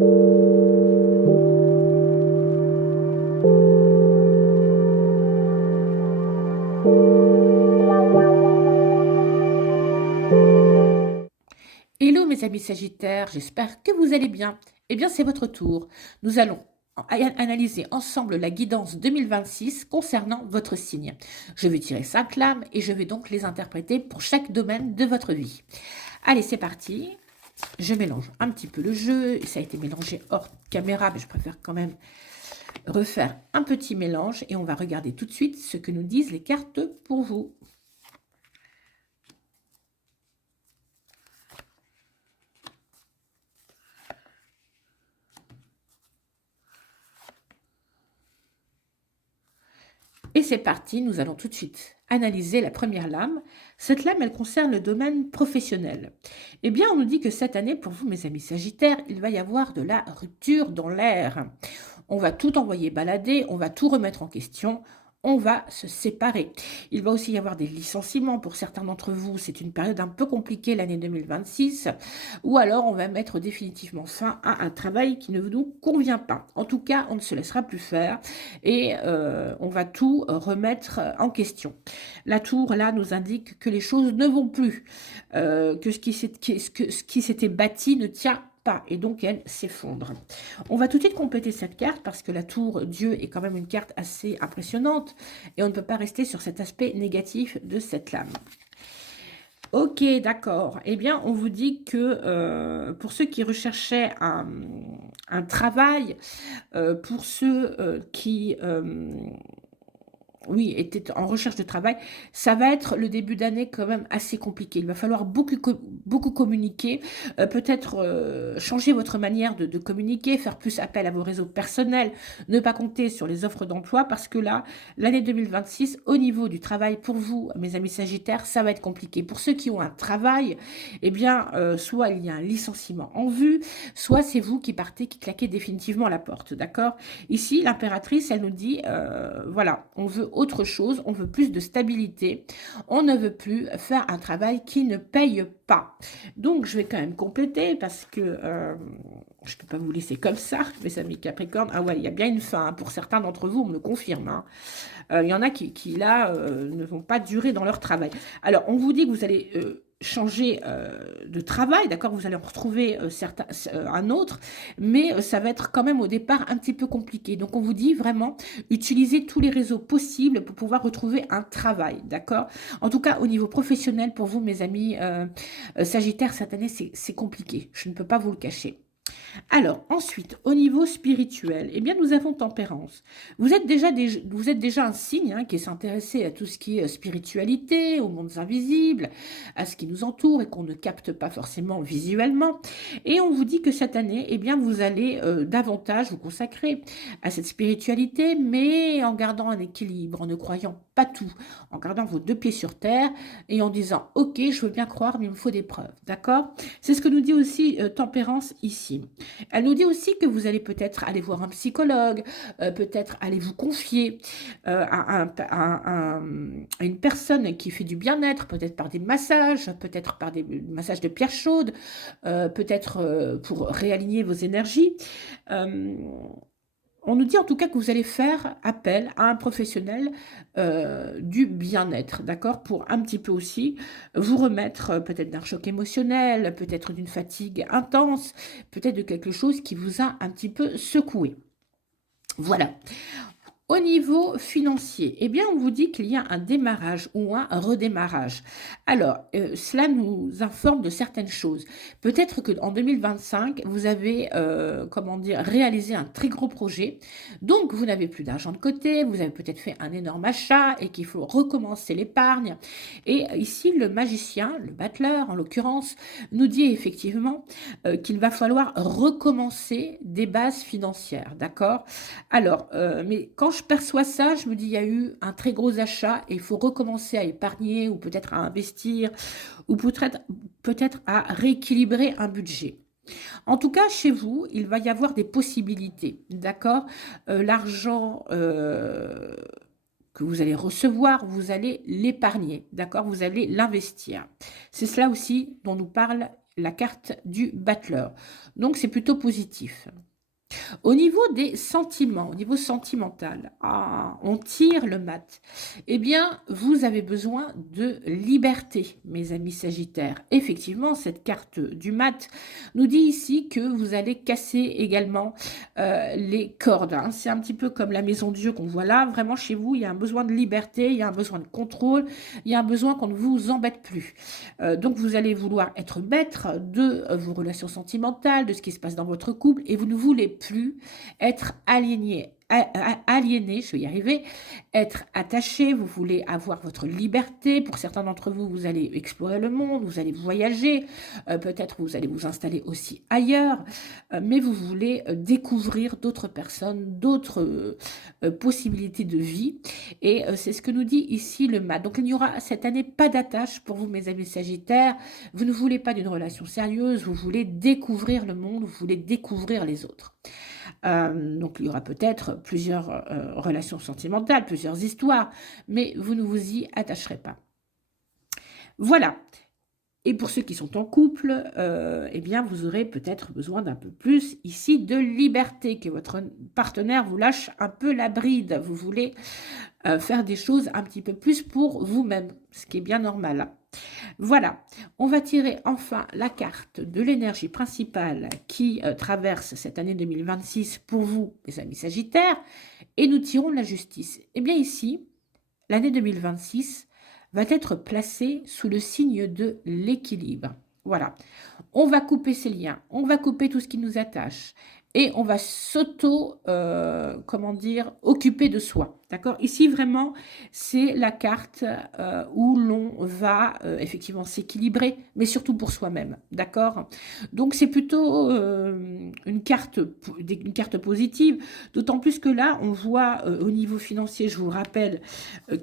Hello mes amis Sagittaires, j'espère que vous allez bien. Eh bien c'est votre tour. Nous allons analyser ensemble la guidance 2026 concernant votre signe. Je vais tirer 5 lames et je vais donc les interpréter pour chaque domaine de votre vie. Allez, c'est parti. Je mélange un petit peu le jeu. Ça a été mélangé hors caméra, mais je préfère quand même refaire un petit mélange et on va regarder tout de suite ce que nous disent les cartes pour vous. Et c'est parti, nous allons tout de suite analyser la première lame. Cette lame, elle concerne le domaine professionnel. Eh bien, on nous dit que cette année, pour vous, mes amis Sagittaires, il va y avoir de la rupture dans l'air. On va tout envoyer balader, on va tout remettre en question, on va se séparer. Il va aussi y avoir des licenciements pour certains d'entre vous. C'est une période un peu compliquée, l'année 2026. Ou alors, on va mettre définitivement fin à un travail qui ne nous convient pas. En tout cas, on ne se laissera plus faire et on va tout remettre en question. La tour, là, nous indique que les choses ne vont plus, que ce qui s'était bâti ne tient pas, et donc elle s'effondre. On va tout de suite compléter cette carte parce que la tour Dieu est quand même une carte assez impressionnante et on ne peut pas rester sur cet aspect négatif de cette lame. Ok, d'accord. Eh bien, on vous dit que pour ceux qui recherchaient un travail, pour ceux qui oui, était en recherche de travail, ça va être le début d'année quand même assez compliqué. Il va falloir beaucoup communiquer, peut-être changer votre manière de communiquer, faire plus appel à vos réseaux personnels, ne pas compter sur les offres d'emploi parce que là, l'année 2026, au niveau du travail pour vous, mes amis Sagittaires, ça va être compliqué. Pour ceux qui ont un travail, eh bien, soit il y a un licenciement en vue, soit c'est vous qui partez, qui claquez définitivement la porte, d'accord? Ici, l'impératrice, elle nous dit, voilà, on veut autre chose, on veut plus de stabilité, on ne veut plus faire un travail qui ne paye pas. Donc, je vais quand même compléter parce que je ne peux pas vous laisser comme ça, mes amis Capricorne. Ah ouais, il y a bien une fin, hein. Pour certains d'entre vous, on me le confirme, hein. Il y en a qui là, ne vont pas durer dans leur travail. Alors, on vous dit que vous allez changer de travail, d'accord? Vous allez en retrouver un autre, mais ça va être quand même au départ un petit peu compliqué. Donc, on vous dit vraiment, utilisez tous les réseaux possibles pour pouvoir retrouver un travail, d'accord? En tout cas, au niveau professionnel, pour vous, mes amis Sagittaires, cette année, c'est compliqué. Je ne peux pas vous le cacher. Alors, ensuite, au niveau spirituel, eh bien, nous avons Tempérance. Vous êtes déjà un signe, hein, qui s'intéressé à tout ce qui est spiritualité, aux mondes invisibles, à ce qui nous entoure et qu'on ne capte pas forcément visuellement. Et on vous dit que cette année, eh bien, vous allez davantage vous consacrer à cette spiritualité, mais en gardant un équilibre, en ne croyant pas tout, en gardant vos deux pieds sur terre et en disant, ok, je veux bien croire, mais il me faut des preuves, d'accord? C'est ce que nous dit aussi Tempérance ici. Elle nous dit aussi que vous allez peut-être aller voir un psychologue, peut-être aller vous confier à une personne qui fait du bien-être, peut-être par des massages, peut-être par des massages de pierre chaude, peut-être pour réaligner vos énergies. Euh, on nous dit en tout cas que vous allez faire appel à un professionnel du bien-être, d'accord? Pour un petit peu aussi vous remettre peut-être d'un choc émotionnel, peut-être d'une fatigue intense, peut-être de quelque chose qui vous a un petit peu secoué. Voilà. Au niveau financier, eh bien, on vous dit qu'il y a un démarrage ou un redémarrage. Alors, cela nous informe de certaines choses. Peut-être qu'en 2025, vous avez, comment dire, réalisé un très gros projet. Donc, vous n'avez plus d'argent de côté, vous avez peut-être fait un énorme achat et qu'il faut recommencer l'épargne. Et ici, le magicien, le battleur en l'occurrence, nous dit effectivement qu'il va falloir recommencer des bases financières, d'accord? Alors, mais quand je perçois ça, je me dis, il y a eu un très gros achat et il faut recommencer à épargner ou peut-être à investir ou peut-être à rééquilibrer un budget. En tout cas, chez vous, il va y avoir des possibilités, d'accord? L'argent que vous allez recevoir, vous allez l'épargner, d'accord? Vous allez l'investir. C'est cela aussi dont nous parle la carte du battleur. Donc, c'est plutôt positif. Au niveau des sentiments, au niveau sentimental, on tire le mat. Eh bien, vous avez besoin de liberté, mes amis Sagittaires. Effectivement, cette carte du mat nous dit ici que vous allez casser également les cordes, hein. C'est un petit peu comme la maison Dieu qu'on voit là. Vraiment, chez vous, il y a un besoin de liberté, il y a un besoin de contrôle, il y a un besoin qu'on ne vous embête plus. Donc, vous allez vouloir être maître de vos relations sentimentales, de ce qui se passe dans votre couple, et vous ne voulez plus être aliéné, je vais y arriver, être attaché, vous voulez avoir votre liberté. Pour certains d'entre vous, vous allez explorer le monde, vous allez voyager, peut-être vous allez vous installer aussi ailleurs, mais vous voulez découvrir d'autres personnes, d'autres possibilités de vie. Et c'est ce que nous dit ici le mat. Donc il n'y aura cette année pas d'attache pour vous, mes amis Sagittaires. Vous ne voulez pas d'une relation sérieuse, vous voulez découvrir le monde, vous voulez découvrir les autres. Donc il y aura peut-être plusieurs relations sentimentales, plusieurs histoires, mais vous ne vous y attacherez pas. Voilà. Et pour ceux qui sont en couple, eh bien, vous aurez peut-être besoin d'un peu plus ici de liberté, que votre partenaire vous lâche un peu la bride. Vous voulez faire des choses un petit peu plus pour vous-même, ce qui est bien normal. Voilà, on va tirer enfin la carte de l'énergie principale qui traverse cette année 2026 pour vous, mes amis Sagittaires, et nous tirons la justice. Eh bien ici, l'année 2026 va être placée sous le signe de l'équilibre. Voilà, on va couper ces liens, on va couper tout ce qui nous attache et on va comment dire, occuper de soi. D'accord? Ici, vraiment, c'est la carte où l'on va effectivement s'équilibrer, mais surtout pour soi-même. D'accord? Donc, c'est plutôt une carte positive, d'autant plus que là, on voit au niveau financier, je vous rappelle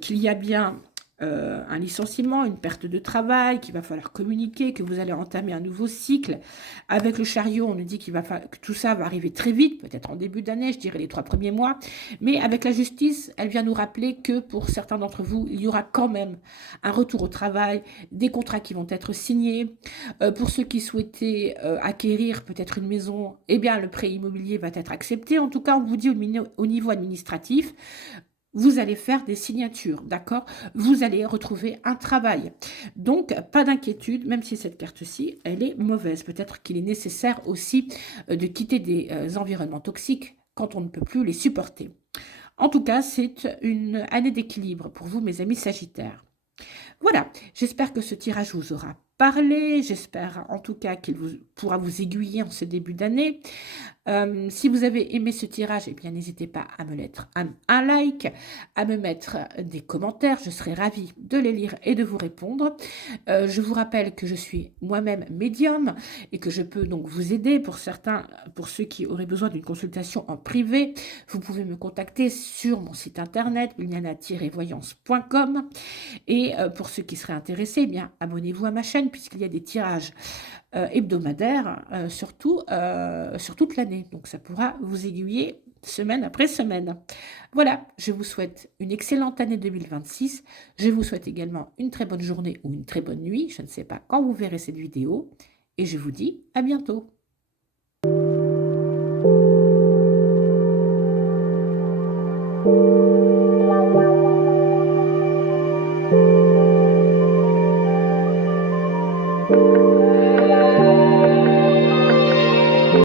qu'il y a bien un licenciement, une perte de travail, qu'il va falloir communiquer, que vous allez entamer un nouveau cycle. Avec le chariot, on nous dit que tout ça va arriver très vite, peut-être en début d'année, je dirais les 3 premiers mois. Mais avec la justice, elle vient nous rappeler que pour certains d'entre vous, il y aura quand même un retour au travail, des contrats qui vont être signés. Pour ceux qui souhaitaient acquérir peut-être une maison, eh bien le prêt immobilier va être accepté. En tout cas, on vous dit au niveau administratif, vous allez faire des signatures, d'accord? Vous allez retrouver un travail. Donc, pas d'inquiétude, même si cette carte-ci, elle est mauvaise. Peut-être qu'il est nécessaire aussi de quitter des environnements toxiques quand on ne peut plus les supporter. En tout cas, c'est une année d'équilibre pour vous, mes amis Sagittaires. Voilà, j'espère que ce tirage vous aura parlé. J'espère en tout cas qu'il pourra vous aiguiller en ce début d'année. Si vous avez aimé ce tirage, eh bien n'hésitez pas à me mettre un like, à me mettre des commentaires. Je serai ravie de les lire et de vous répondre. Je vous rappelle que je suis moi-même médium et que je peux donc vous aider. Pour ceux qui auraient besoin d'une consultation en privé, vous pouvez me contacter sur mon site internet miliana-voyance.com. Et pour ceux qui seraient intéressés, eh bien abonnez-vous à ma chaîne puisqu'il y a des tirages hebdomadaire, surtout sur toute l'année. Donc ça pourra vous aiguiller semaine après semaine. Voilà, je vous souhaite une excellente année 2026. Je vous souhaite également une très bonne journée ou une très bonne nuit. Je ne sais pas quand vous verrez cette vidéo. Et je vous dis à bientôt.